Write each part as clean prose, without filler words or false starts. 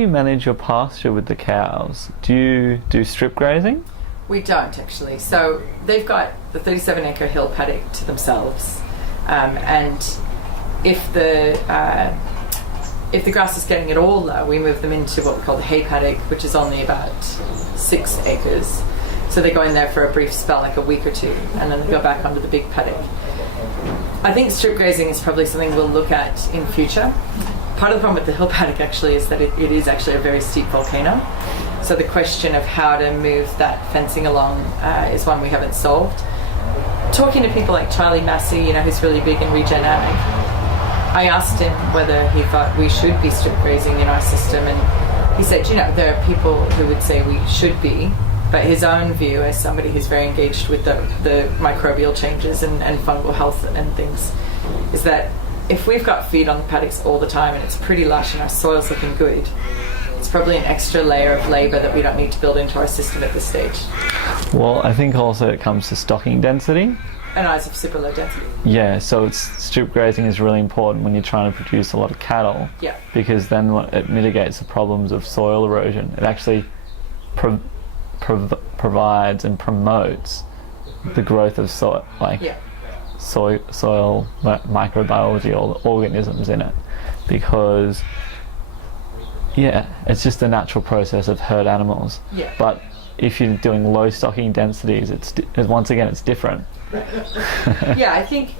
You manage your pasture with the cows. Do you do strip grazing? We don't actually. So they've got the 37-acre hill paddock to themselves, and if the grass is getting at all low, we move them into what we call the hay paddock, which is only about 6 acres. So they go in there for a brief spell, like a week or two, and then they go back onto the big paddock. I think strip grazing is probably something we'll look at in future. Part of the problem with the hill paddock actually is that it is actually a very steep volcano. So the question of how to move that fencing along is one we haven't solved. Talking to people like Charlie Massey, who's really big in regen ag, I asked him whether he thought we should be strip grazing in our system, and he said, there are people who would say we should be, but his own view as somebody who's very engaged with the microbial changes and fungal health and things is that if we've got feed on the paddocks all the time and it's pretty lush and our soil's looking good, it's probably an extra layer of labour that we don't need to build into our system at this stage. Well, I think also it comes to stocking density. And ours of super low density. Yeah, so strip grazing is really important when you're trying to produce a lot of cattle. Yeah. Because then it mitigates the problems of soil erosion. It actually provides and promotes the growth of soil, soil microbiology, or the organisms in it, because it's just a natural process of herd animals. Yeah. But if you're doing low stocking densities, it's different. Yeah, I think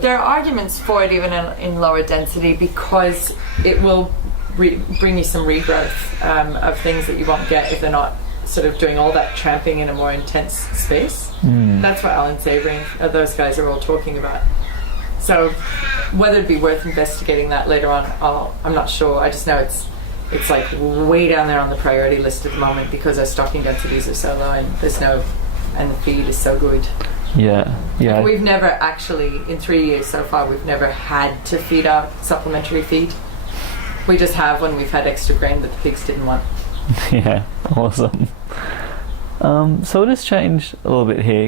there are arguments for it even in lower density, because it will bring you some regrowth of things that you won't get if they're not sort of doing all that tramping in a more intense space. That's what Alan Sabering, those guys are all talking about. So whether it'd be worth investigating that later on, I'm not sure. I just know it's like way down there on the priority list at the moment because our stocking densities are so low and the feed is so good. Yeah. We've never actually, in 3 years so far, we've never had to feed out supplementary feed. We just have when we've had extra grain that the pigs didn't want. Yeah, awesome. So we'll just change a little bit here.